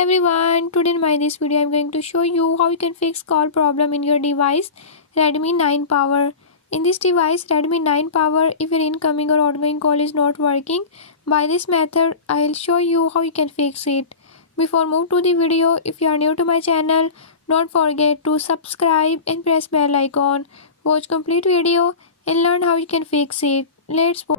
everyone, today in this video I am going to show you how you can fix call problem in your device Redmi 9 Power. In this device Redmi 9 Power, if your incoming or outgoing call is not working, by this method I'll show you how you can fix it. Before move to the video, if you are new to my channel, don't forget to subscribe and press bell icon. Watch complete video and learn how you can fix it. Let's move.